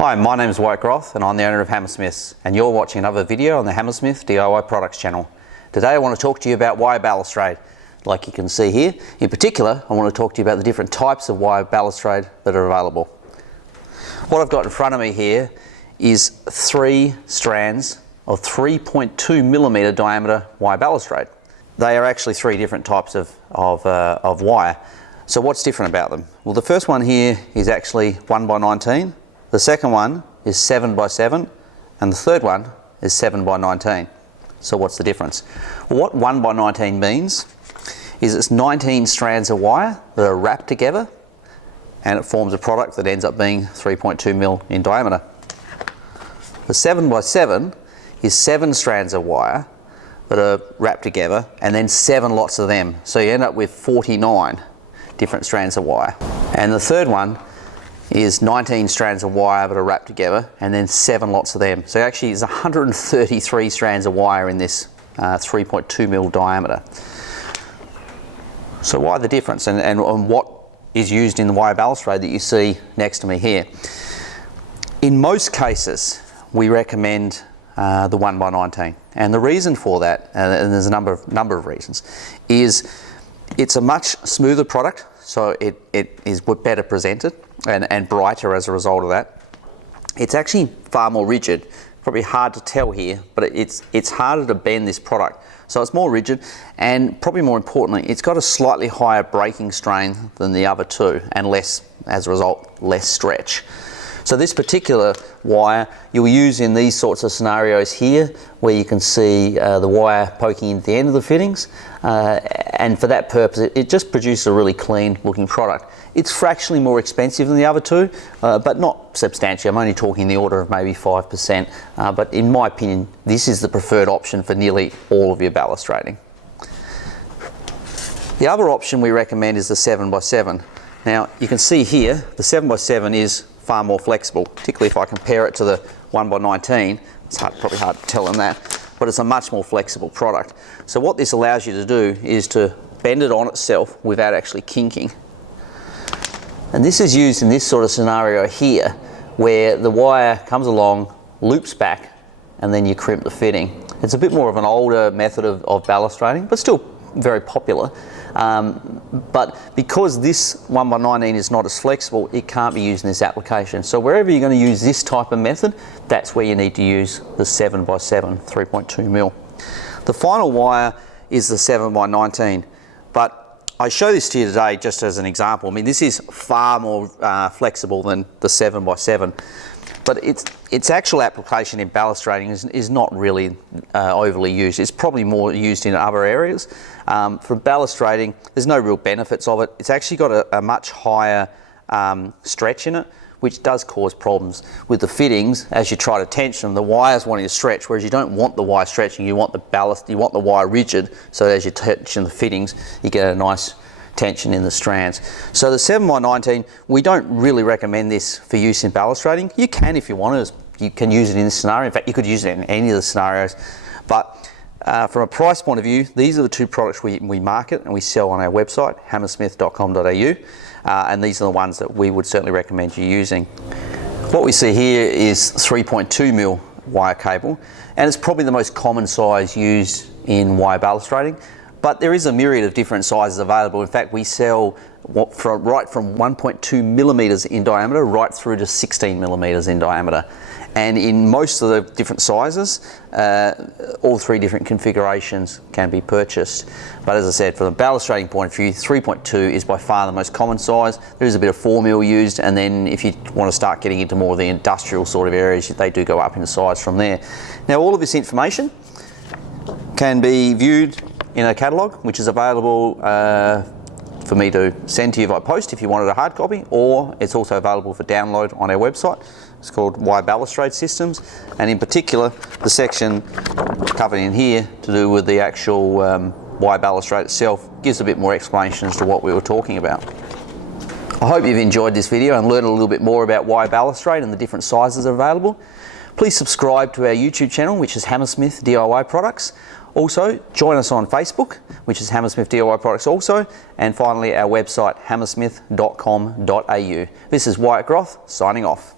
Hi, my name is Wyatt Groth and I'm the owner of Hammersmith, and you're watching another video on the Hammersmith DIY Products channel. Today I want to talk to you about wire balustrade. Like you can see here, in particular I want to talk to you about the different types of wire balustrade that are available. What I've got in front of me here is 3 strands of 3.2 millimeter diameter wire balustrade. They are actually 3 different types of wire. So what's different about them? Well, the first one here is actually 1x19. The second one is 7x7, and the third one is 7x19. So what's the difference? Well, what 1x19 means is it's 19 strands of wire that are wrapped together, and it forms a product that ends up being 3.2 mil in diameter. The 7x7 is 7 strands of wire that are wrapped together, and then 7 lots of them. So you end up with 49 different strands of wire. And the third one is 19 strands of wire that are wrapped together, and then 7 lots of them. So actually there's 133 strands of wire in this 3.2 mil diameter. So why the difference, and what is used in the wire balustrade that you see next to me here? In most cases we recommend the 1x19, and the reason for that, and there's a number of reasons, is it's a much smoother product, so it is better presented and brighter as a result of that. It's actually far more rigid. Probably hard to tell here, but it's harder to bend this product. So it's more rigid, and probably more importantly, it's got a slightly higher breaking strain than the other two, and less, as a result, less stretch. So this particular wire you'll use in these sorts of scenarios here, where you can see the wire poking into the end of the fittings, and for that purpose it just produces a really clean looking product. It's fractionally more expensive than the other two, but not substantially. I'm only talking the order of maybe 5%, but in my opinion this is the preferred option for nearly all of your balustrading. The other option we recommend is the 7x7. Now you can see here the 7x7 is far more flexible, particularly if I compare it to the 1x19. It's probably hard to tell on that, but it's a much more flexible product. So what this allows you to do is to bend it on itself without actually kinking. And this is used in this sort of scenario here, where the wire comes along, loops back, and then you crimp the fitting. It's a bit more of an older method of balustrading, but still very popular. But because this 1x19 is not as flexible, it can't be used in this application. So wherever you're going to use this type of method, that's where you need to use the 7x7 3.2 mil. The final wire is the 7x19, but I show this to you today just as an example. I mean, this is far more flexible than the 7x7, but its actual application in balustrading is not really overly used. It's probably more used in other areas. For balustrading, there's no real benefits of it. It's actually got a much higher stretch in it, which does cause problems with the fittings. As you try to tension them, the wire's wanting to stretch, whereas you don't want the wire stretching, you want the wire rigid, so as you tension the fittings, you get a nice tension in the strands. So the 7x19, we don't really recommend this for use in balustrading. You can if you want to, you can use it in this scenario. In fact, you could use it in any of the scenarios, but from a price point of view, these are the 2 products we market and we sell on our website, hammersmith.com.au, and these are the ones that we would certainly recommend you using. What we see here is 3.2 mil wire cable, and it's probably the most common size used in wire balustrading, but there is a myriad of different sizes available. In fact, we sell right from 1.2 millimeters in diameter right through to 16 millimeters in diameter. And in most of the different sizes, all 3 different configurations can be purchased. But as I said, from a balustrading point of view, 3.2 is by far the most common size. There is a bit of 4 mil used, and then if you want to start getting into more of the industrial sort of areas, they do go up in size from there. Now, all of this information can be viewed in a catalogue, which is available for me to send to you by post if you wanted a hard copy, or it's also available for download on our website. It's called Wire Balustrade Systems, and in particular the section covered in here to do with the actual wire balustrade itself gives a bit more explanation as to what we were talking about. I hope you've enjoyed this video and learned a little bit more about wire balustrade and the different sizes available. Please subscribe to our YouTube channel, which is Hammersmith DIY Products. Also, join us on Facebook, which is Hammersmith DIY Products also, and finally our website hammersmith.com.au. This is Wyatt Groth signing off.